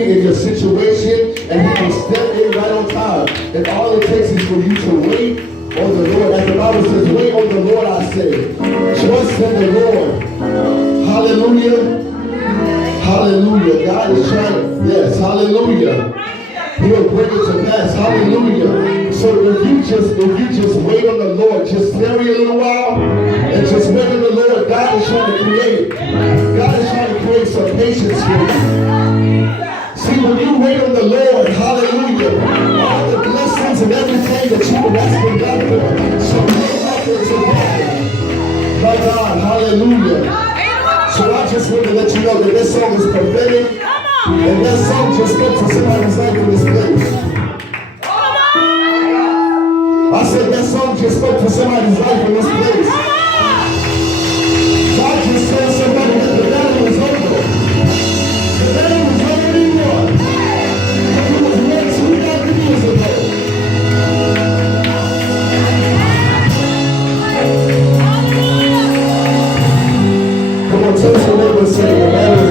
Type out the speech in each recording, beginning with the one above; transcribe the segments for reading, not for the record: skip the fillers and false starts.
in your situation, and He can step in right on time. And all it takes is for you to wait on the Lord. As the Bible says, wait on the Lord, I say. Trust in the Lord. Hallelujah. Hallelujah. God is trying. Yes, hallelujah. He'll bring it to pass. Hallelujah. So if you just wait on the Lord, just tarry a little while and just wait on the Lord, God is trying to create. God is trying to create some patience for you. See, when you wait on the Lord, hallelujah, all the blessings and everything that you've been asking God for shall come back together. My God, hallelujah. So I just want to let you know that this song is prophetic. And that song just spoke to somebody's life in this place. I said that song just spoke to somebody's life in this place. God just told somebody that the battle is over. The battle was already won. It was won 2,000 years ago. Come on, tell some neighbor, say the battle is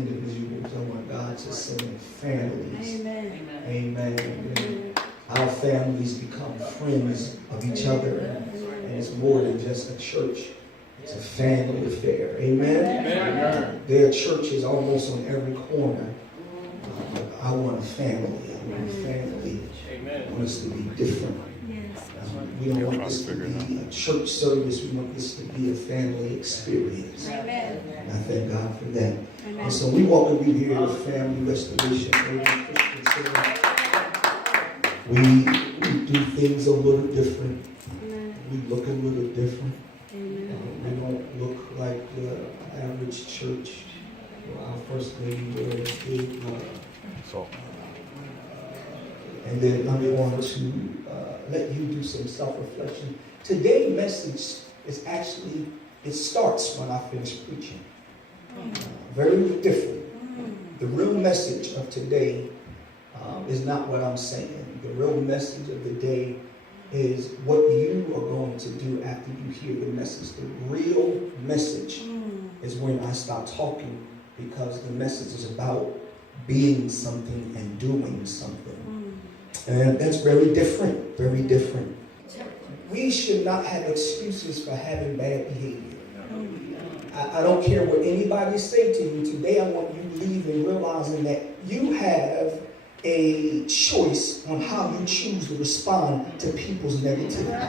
individuals. I want God to send families. Amen. Amen. And our families become friends of each other. And it's more than just a church. It's a family affair. Amen. Amen. There are churches almost on every corner. I want a family. I want a family. I want us to be different. We don't want this to be a church service. We want this to be a family experience. Amen. And I thank God for that. And so we welcome you here at Family Restoration. We do things a little different. We look a little different. We don't look like the average church. Our first lady wears big. And then I want to let you do some self-reflection. Today's message is actually, it starts when I finish preaching. Very different. The real message of today is not what I'm saying. The real message of the day is what you are going to do after you hear the message. The real message is when I stop talking, because the message is about being something and doing something. And that's very different, very different. We should not have excuses for having bad behavior. I don't care what anybody say to you. Today I want you leaving realizing that you have a choice on how you choose to respond to people's negativity.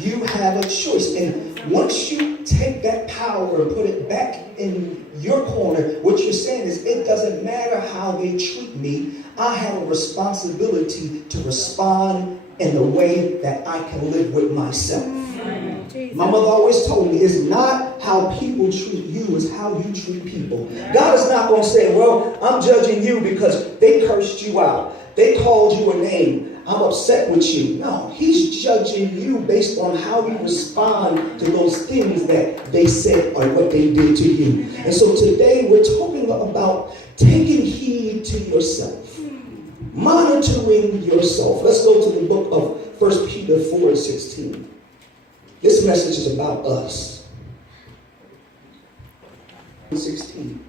You have a choice. And once you take that power and put it back in your corner, what you're saying is, it doesn't matter how they treat me. I have a responsibility to respond in the way that I can live with myself. My mother always told me, it's not how people treat you, it's how you treat people. God is not going to say, well, I'm judging you because they cursed you out. They called you a name. I'm upset with you. No, he's judging you based on how you respond to those things that they said or what they did to you. And so today we're talking about taking heed to yourself. Monitoring yourself. Let's go to the book of 1 Peter 4:16. This message is about us. 16.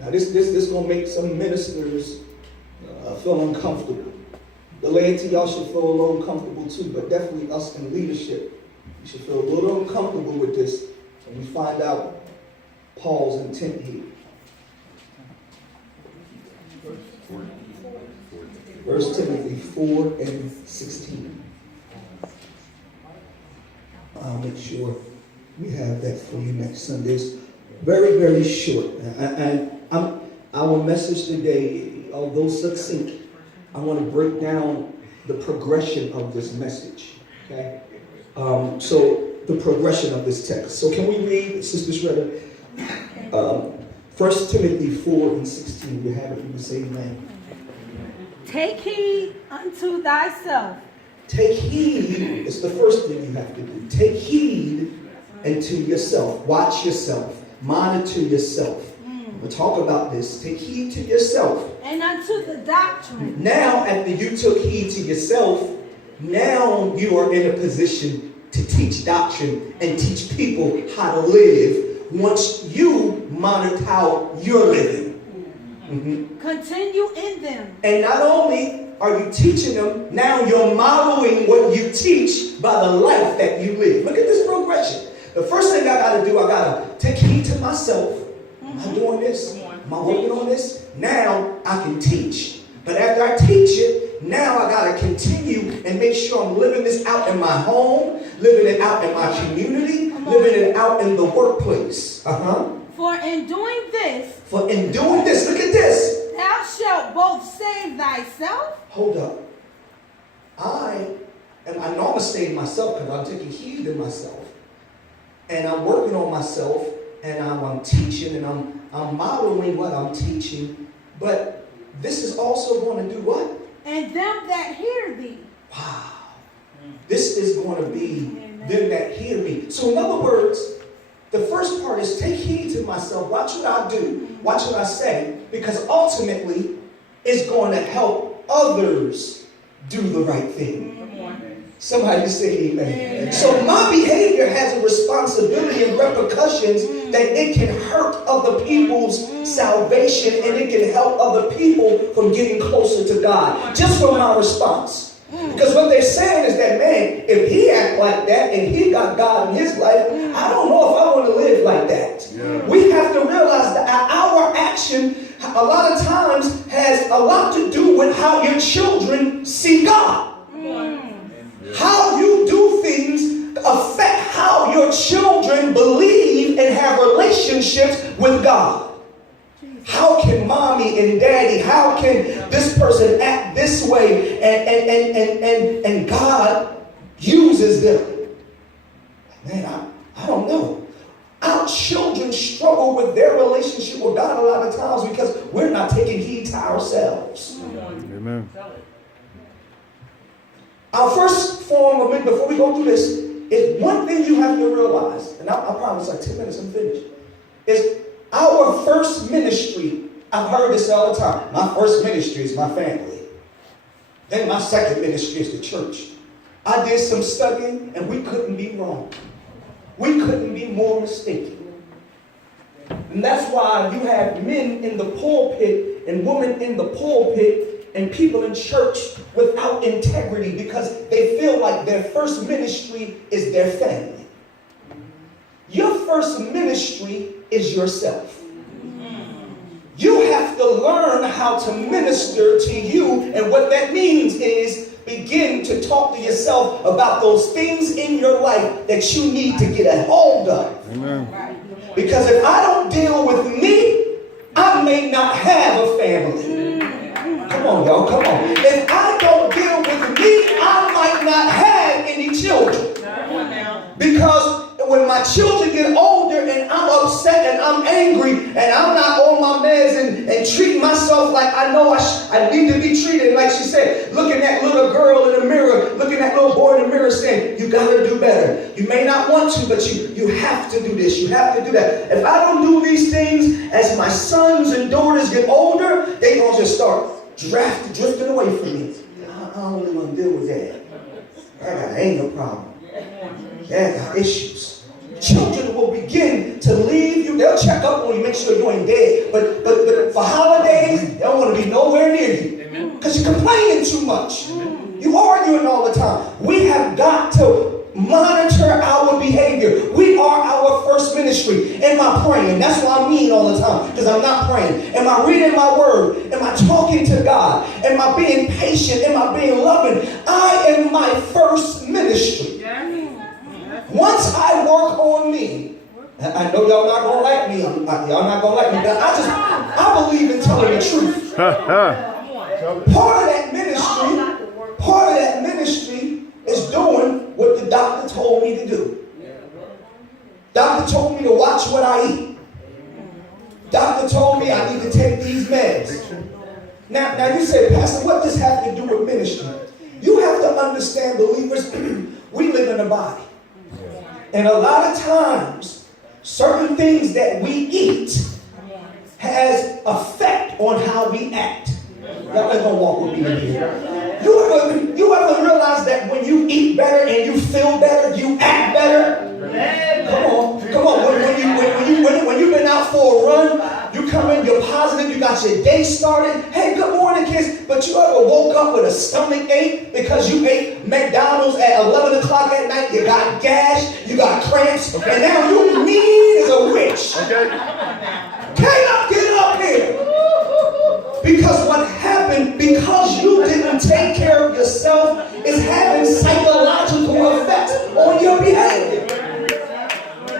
Now this is going to make some ministers feel uncomfortable. The laity, y'all should feel a little uncomfortable too, but definitely us in leadership, we should feel a little uncomfortable with this when we find out Paul's intent here. 1 Timothy 4:16. I'll make sure we have that for you next Sunday. It's very, very short. And our message today, although succinct, I want to break down the progression of this message. Okay? So the progression of this text. So can we read, Sister Shredder, 1 Timothy 4:16. You have it. You can say amen. Take heed unto thyself. Take heed is the first thing you have to do. Take heed unto yourself. Watch yourself. Monitor yourself. We'll talk about this. Take heed to yourself. And unto the doctrine. Now, after you took heed to yourself, now you are in a position to teach doctrine and teach people how to live once you monitor how you're living. Continue in them. And not only are you teaching them, now you're modeling what you teach by the life that you live. Look at this progression. The first thing I got to do, I got to take heed to myself. Am I doing this? Am I working on this? Now I can teach. But after I teach it, now I got to continue and make sure I'm living this out in my home, living it out in my community, living it out in the workplace. For in doing this, look at this. thou shalt both save thyself. Hold up. I know I'm going to save myself because I'm taking heed to myself. And I'm working on myself, and I'm teaching, and I'm modeling what I'm teaching. But this is also going to do what? And them that hear thee. Wow. This is going to be them that hear me. So in other words, the first part is take heed to myself. Watch what I do. Watch what I say. Because ultimately, it's going to help others do the right thing. Somebody say amen. So my behavior has a responsibility and repercussions that it can hurt other people's salvation and it can help other people from getting closer to God. Just from my response. Because what they're saying is that, man, if he act like that and he got God in his life, I don't know if I want to live like that. Yeah. We have to realize that our action a lot of times has a lot to do with how your children see God. How you do things affect how your children believe and have relationships with God. How can mommy and daddy, how can this person act this way and God uses them? Man, I don't know. Our children struggle with their relationship with God a lot of times because we're not taking heed to ourselves. Amen. Our first form of, before we go through this, is one thing you have to realize, and I promise like 10 minutes I'm finished, is our first ministry. I've heard this all the time. My first ministry is my family. Then my second ministry is the church. I did some studying and we couldn't be wrong. We couldn't be more mistaken. And that's why you have men in the pulpit and women in the pulpit and people in church without integrity because they feel like their first ministry is their family. Your first ministry is yourself. You have to learn how to minister to you, and what that means is begin to talk to yourself about those things in your life that you need to get a hold of. Amen. Because if I don't deal with me, I may not have a family. Come on, y'all, come on. If I don't deal with me, I might not have any children. Because when my children get older and I'm upset and I'm angry and I'm not on my meds and treating myself like I know I need to be treated, like she said, looking at little girl in the mirror, looking at little boy in the mirror saying, you got to do better. You may not want to, but you have to do this. You have to do that. If I don't do these things, as my sons and daughters get older, they're going to just start drifting away from me. I don't really want to deal with that. I got an anger problem. I got issues. Children will begin to leave you. They'll check up on you, make sure you ain't dead. But for holidays, they don't want to be nowhere near you. Because you're complaining too much. You're arguing all the time. We have got to monitor our behavior. We are our first ministry. Am I praying? That's what I mean all the time. Because I'm not praying. Am I reading my word? Am I talking to God? Am I being patient? Am I being loving? I am my first ministry. Once I work on me, I know y'all not going to like me. Y'all not going to like me. But I believe in telling the truth. Part of that ministry is doing what the doctor told me to do. Doctor told me to watch what I eat. Doctor told me I need to take these meds. Now you say, Pastor, what does this have to do with ministry? You have to understand, believers, we live in a body. And a lot of times, certain things that we eat has effect on how we act. Y'all ain't gonna walk with me in here. You ever realize that when you eat better and you feel better, you act better? Come on. When you've been out for a run, you come in, you're positive, you got your day started. Hey, good morning, kids. But you ever woke up with a stomach ache because you ate McDonald's at 11 o'clock at night? You got gas, you got cramps, and now you mean as a witch. Can't get up here. Because what happened, because you didn't take care of yourself, is having psychological effects on your behavior.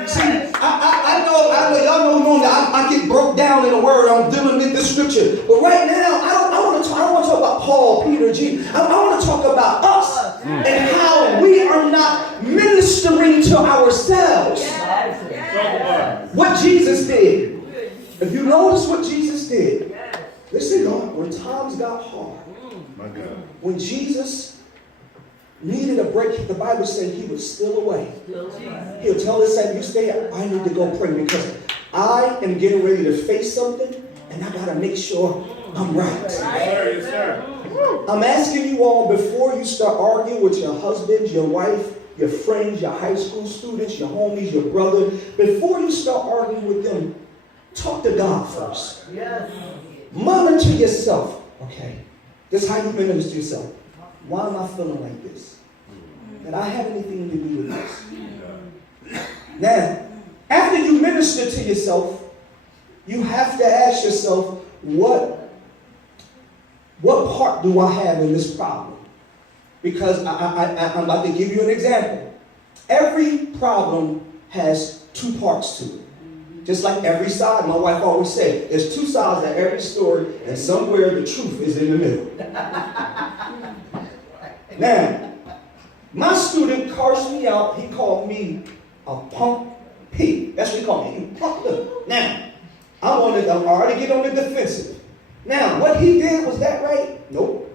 See, I know, y'all know that I get broke down in the word. I'm dealing with the scripture. But right now, I don't want to talk about Paul, Peter, G. I want to talk about us and how we are not ministering to ourselves. What Jesus did. If you notice what Jesus did, listen, God, when times got hard, when Jesus needed a break, the Bible said he would steal away. He'll tell his son, you stay up. I need to go pray because I am getting ready to face something and I got to make sure I'm right. I'm asking you all, before you start arguing with your husband, your wife, your friends, your high school students, your homies, your brother, before you start arguing with them, talk to God first. Yes. Monitor yourself. Okay, this is how you minister yourself. Why am I feeling like this? Did I have anything to do with this? Now, after you minister to yourself, you have to ask yourself, what part do I have in this problem? Because I'm about to give you an example. Every problem has two parts to it. Just like every side, my wife always said, there's two sides to every story, and somewhere the truth is in the middle. Now, my student cursed me out. He called me a punk pig. That's what he called me. You punk them. Now, I already get on the defensive. Now, what he did, was that right? Nope.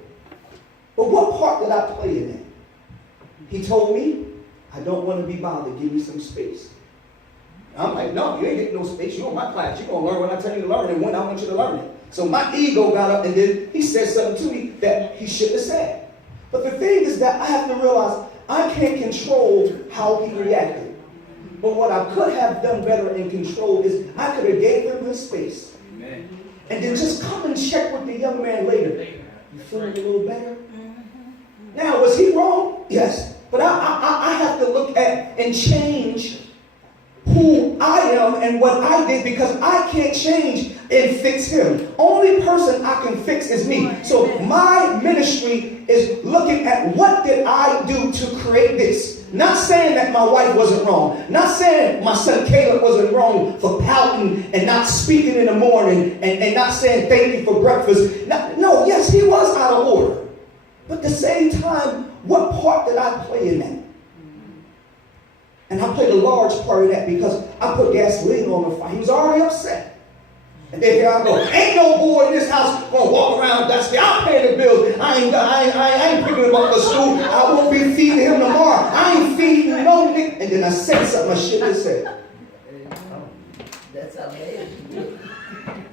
But what part did I play in that? He told me, I don't want to be bothered. Give me some space. I'm like, no, you ain't getting no space. You're in my class. You're going to learn what I tell you to learn and when I want you to learn it. So my ego got up and then he said something to me that he shouldn't have said. But the thing is that I have to realize I can't control how he reacted. But what I could have done better in control is I could have gave him his space. Amen. And then just come and check with the young man later. You feeling a little better? Now, was he wrong? Yes. But I have to look at and change who I am and what I did, because I can't change and fix him. Only person I can fix is me. So my ministry is looking at what did I do to create this. Not saying that my wife wasn't wrong. Not saying my son Caleb wasn't wrong for pouting and not speaking in the morning and not saying thank you for breakfast. No, yes, he was out of order. But at the same time, what part did I play in that? And I played a large part of that because I put gasoline on the fire. He was already upset. And then here I go. Ain't no boy in this house gonna walk around dusty. I'll pay the bills. I ain't picking him up for school. I won't be feeding him tomorrow. I ain't feeding no nigga. And then I said something I shouldn't have said. That's amazing.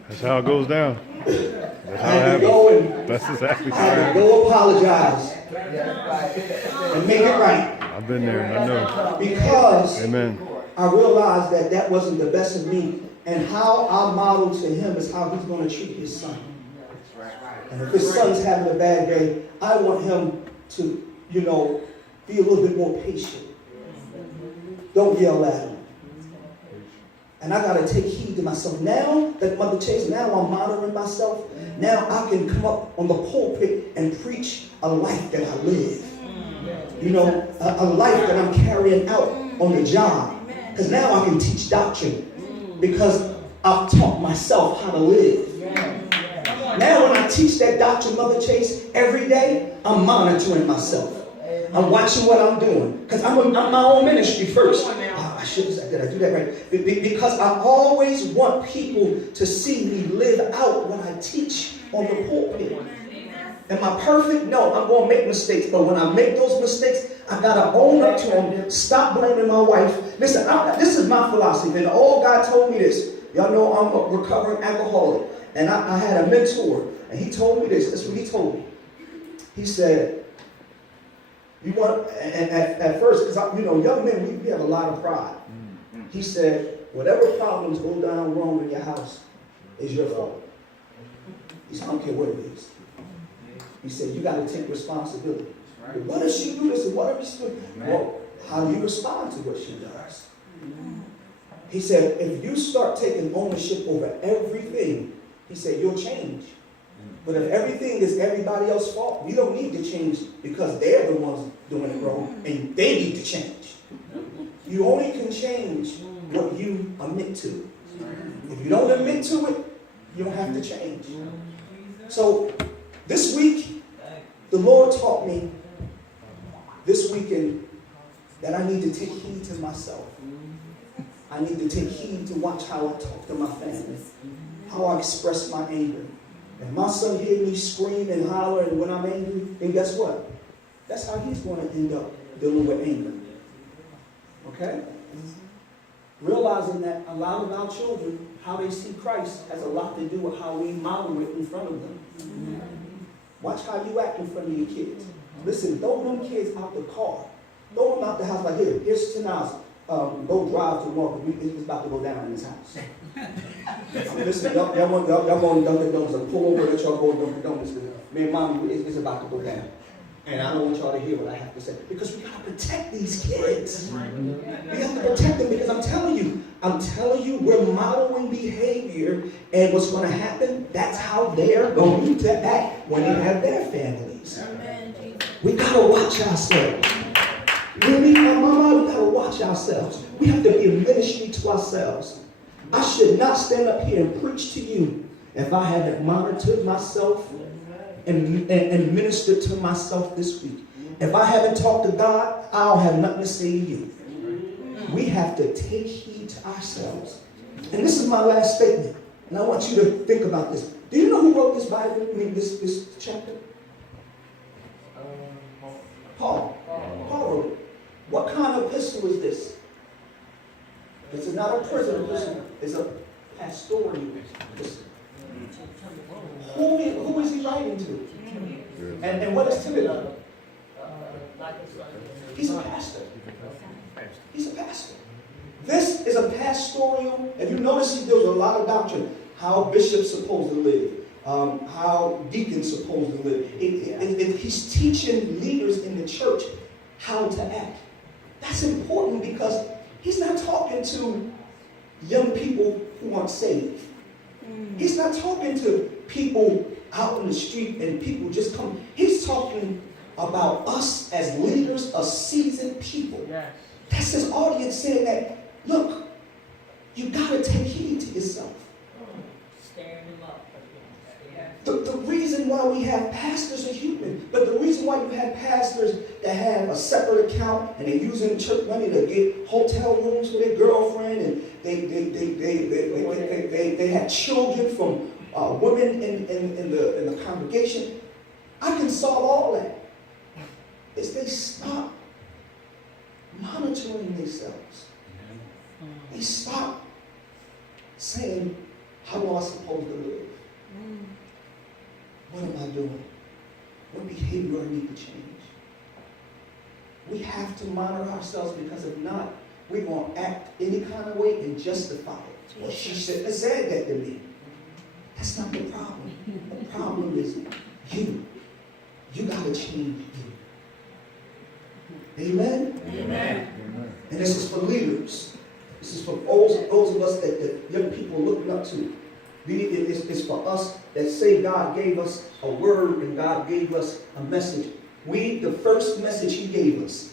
That's how it goes down. That's how I it had to happens. go and That's exactly I had to right. go apologize That's and make it right. I've been there. I know. Because Amen. I realized that that wasn't the best of me. And how I model to him is how he's going to treat his son. And if his son's having a bad day, I want him to, be a little bit more patient. Don't yell at him. And I got to take heed to myself. Now that Mother Chase, now I'm monitoring myself. Now I can come up on the pulpit and preach a life that I live. A life that I'm carrying out on the job. Because now I can teach doctrine. Because I've taught myself how to live. Now when I teach that doctrine, Mother Chase, every day, I'm monitoring myself. I'm watching what I'm doing. Because I'm my own ministry first. I should have said, did I do that right? Because I always want people to see me live out what I teach on the pulpit. Am I perfect? No, I'm going to make mistakes. But when I make those mistakes, I got to own up to them. Stop blaming my wife. Listen, this is my philosophy. And God told me this. Y'all know I'm a recovering alcoholic. And I had a mentor. And he told me this. That's what he told me. He said, you want, and at first, because young men, we have a lot of pride. He said, whatever problems go down wrong in your house is your fault. He said, I don't care what it is. He said, you got to take responsibility. Right. What does she do this? And what does she do? Well, how do you respond to what she does? He said, if you start taking ownership over everything, he said, you'll change. But if everything is everybody else's fault, you don't need to change because they're the ones doing it wrong and they need to change. You only can change what you admit to. If you don't admit to it, you don't have to change. So this week, the Lord taught me this weekend that I need to take heed to myself. I need to take heed to watch how I talk to my family, how I express my anger. If my son hear me scream and holler and when I'm angry, then guess what? That's how he's going to end up dealing with anger. Okay? Realizing that a lot of our children, how they see Christ has a lot to do with how we model it in front of them. Watch how you act in front of your kids. Listen, throw them kids out the car throw him out the house like, here's $10. Go drive to the market. It's about to go down in this house. Listen, y'all going to Dunkin' Donuts. I'll pull over, let y'all go to Dunkin' Donuts. Me and Mommy, it's about to go down. And I don't want y'all to hear what I have to say. Because we got to protect these kids. We have to protect them because I'm telling you, we're modeling behavior. And what's going to happen, that's how they're going to act when they have their families. We got to watch ourselves. Really, Mama, we got to watch ourselves. We have to be a ministry to ourselves. I should not stand up here and preach to you if I haven't monitored myself and ministered to myself this week. If I haven't talked to God, I don't have nothing to say to you. We have to take heed to ourselves. And this is my last statement. And I want you to think about this. Do you know who wrote this Bible? I mean, this chapter? Paul. Paul wrote it. What kind of epistle is this? This is not a prison epistle. It's a pastoral epistle. Who is he writing to? And what is Timothy? He's a pastor. He's a pastor. This is a pastoral. If you notice, he deals with a lot of doctrine. How bishops supposed to live. How deacons supposed to live. He's teaching leaders in the church how to act. That's important because he's not talking to young people who aren't saved. He's not talking to people out in the street and people just come. He's talking about us as leaders, a seasoned people. That's his audience saying that, look, you got to take heed to yourself. The reason why we have pastors are human, but the reason why you have pastors that have a separate account and they're using church money to get hotel rooms for their girlfriend, and they have children from women in the congregation. I can solve all that. Is they stop monitoring themselves. They stop saying, how am I supposed to live? What am I doing? What behavior I need to change? We have to monitor ourselves because if not, we're going to act any kind of way and justify it. Well, she shouldn't have said that to me. That's not the problem. The problem is you. You got to change you. Amen? Amen. And this is for leaders. This is for those of us that the young people are looking up to. It's for us that say God gave us a word and God gave us a message. The first message he gave us,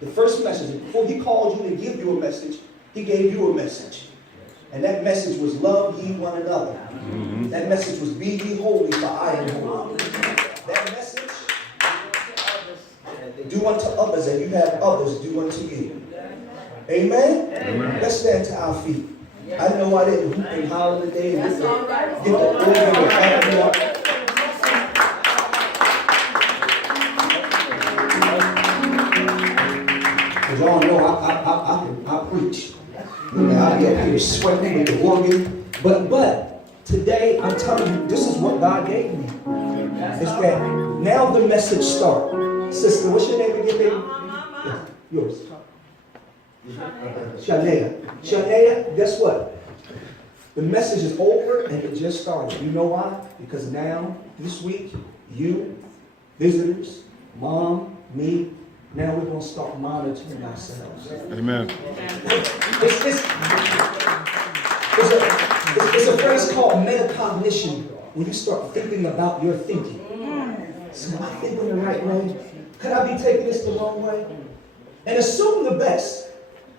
the first message, before he called you to give you a message, he gave you a message. And that message was love ye one another. Mm-hmm. That message was be ye holy for I am holy. That message, do unto others and you have others do unto you. Amen? Amen. Let's stand to our feet. I know I didn't hoop and holler today. Get the organ and family up. Because y'all know I preach. I get here sweating with the organ. But today I'm telling you, this is what God gave me. It's that now the message starts. Sister, what's your name again, baby? Yeah, yours. Shania, guess what? The message is over and it just started. You know why? Because now, this week, you, visitors, mom, me, now we're going to start monitoring ourselves. Amen. It's a phrase called metacognition. When you start thinking about your thinking. So am I thinking the right way? Could I be taking this the wrong way? And assume the best.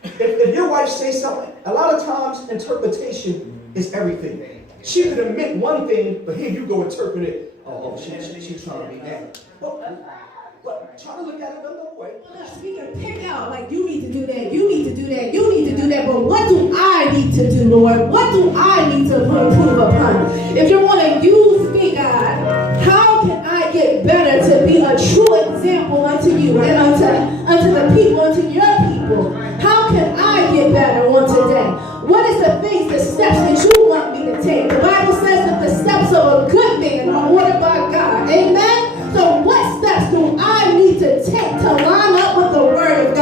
If your wife says something, a lot of times interpretation is everything. She could have meant one thing, but here you go interpret it. Oh, she's trying to be mad. But try to look at it another way. We can pick out, like, you need to do that, you need to do that, you need to do that, but what do I need to do, Lord? What do I need to improve upon? If you want to use me, God, how can I get better to be a true example unto you and unto the people, unto your people? How can I get better on today? What is the steps that you want me to take? The Bible says that the steps of a good man are ordered by God. Amen? So what steps do I need to take to line up with the word of God?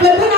But when I